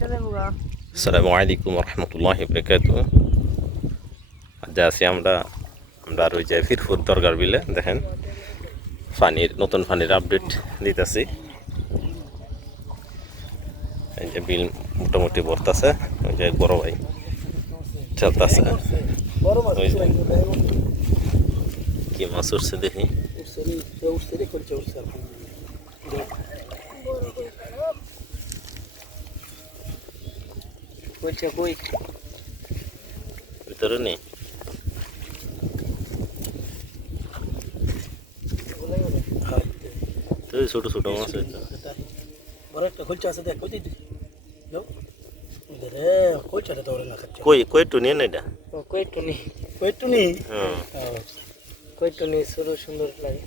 আসসালামু আলাইকুম রহমতুল্লাহ বরকাত আজ আছি আমরা আমরা আর ওই যে ফিরফুর দরগার বিলে, দেখেন পানির নতুন পানির আপডেট দিতেছি। এই যে বিল মোটামুটি ভরতাছে, ওই যে বড় ভাই চলতেছে। কি মাছ উঠছে দেখি। রে করছে উঠছে কইছে কই ভিতরে নেই তো এই ছোট ছোট মাছ হইতো বড় একটা খোলচা আছে দেখ কই দিদি যাও রে খোলচাটা তো ওরা না খাচ্ছে কই কই টু নিয়ে না এটা কইটুনি কই টুনি হ্যাঁ কইটুনি সরু সুন্দর লাগে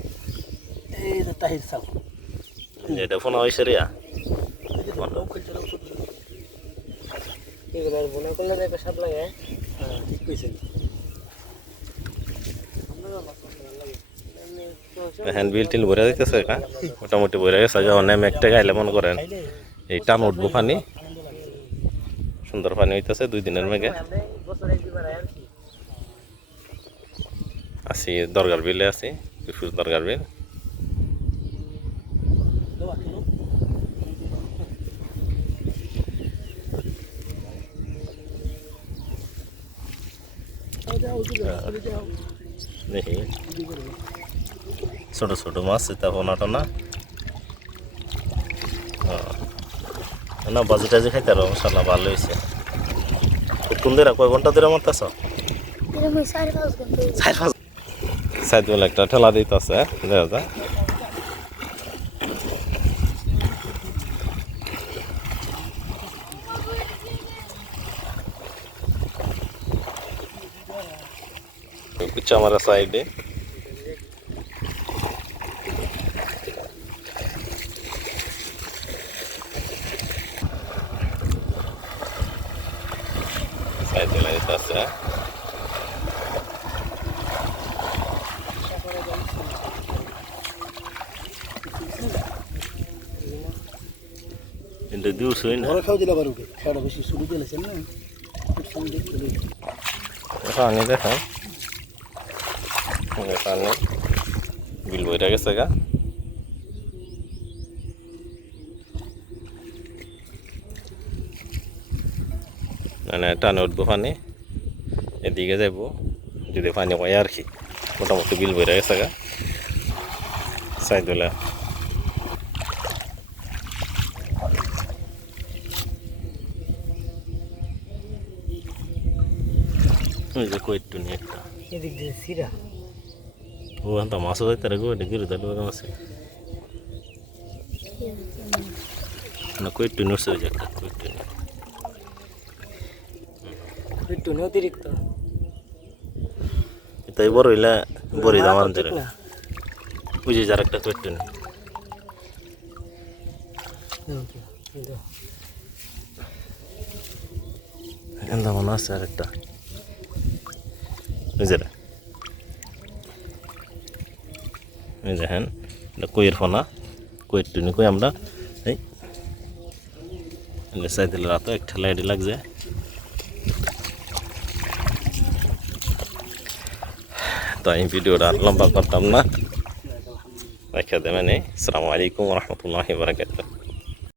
এই যে তাহির সাপ এটা ফোন হয়েছে রে খোলচাটা ছোট ছোট এগুলো আর বোনা করলে দেখো স্বাদ লাগে। হ্যাঁ ঠিক কইছেন। হ্যান্ড বিল টিল ভরে দিতেছে কা মোটামুটি ভরে গেছে যখন মেঘটা গাইলে মনে করেন এই টান উঠবো পানি। সুন্দর পানি হইতেছে দুই দিনের মেঘে। আছি দরগার বিলে আছি পিফুর দরগার বিল। দেখি। ছোট ছোট মাছ এটা বনা টনা ও। না বাজি টাজি খাইতে আরও মশাল্লা ভালো হয়েছে কোন দিন কয় ঘণ্টা ধরে মারতেছ? সাইড বেলা একটা ঠেলা দিতেছে দেখা যায় কুচা মারা সাইডে সাইডে লাগিতেছে কিন্তু দিউস হই না খাও দিলে উঠে খেয়াটা বেশি শুরু দিলেছেন না? সঙ্গে চলে পানি বিল বইটা গেছে গা। মানে টানে উঠবো পানি এদিকে যাব, যদি পানি হয় আর কি। মোটামুটি বিল বইটা গেছে গা। সাইদুলা ওই যে কইটু নিয়ে একটা। এদিক দিয়ে সিরা ও ಅಂತ ಮಾಸ ಹೋಗ್ತಾರೆ ಗೋ ಡಿಗ್ರಿ ದಲ್ಲ ಹೋಗ ಮಾಸ ನಾ ಕೊಯ್ಟು ನೋಡ್ಸೋ ಜಾಕ ಕೊಯ್ಟು ಕೊಯ್ಟು ನೋದಿರಿಕ್ತ ಇತ್ತ ಇಬ್ಬರು ಇಲ್ಲ ಇಬ್ಬರು ಇದಾವ ಅಂತಾರೆ ಪೂಜೆ ಜರಕ್ಟ ಕೊಯ್ಟು ಎಂದ ಮನಸ್ಸು ಕರೆಕ್ಟಾ ನಿಜರ এই দেখেন এটা কইয়ের ফোনা। কইয়ের টুনি কই আমরা? এই লেসাই দিলে রাতো এক ঠেলা এডি লাগছে। তো আমি ভিডিওটা আর লম্বা করতাম না। রেখে দেবেন আসসালামু আলাইকুম রহমতুল্লাহ বারকাতুহ।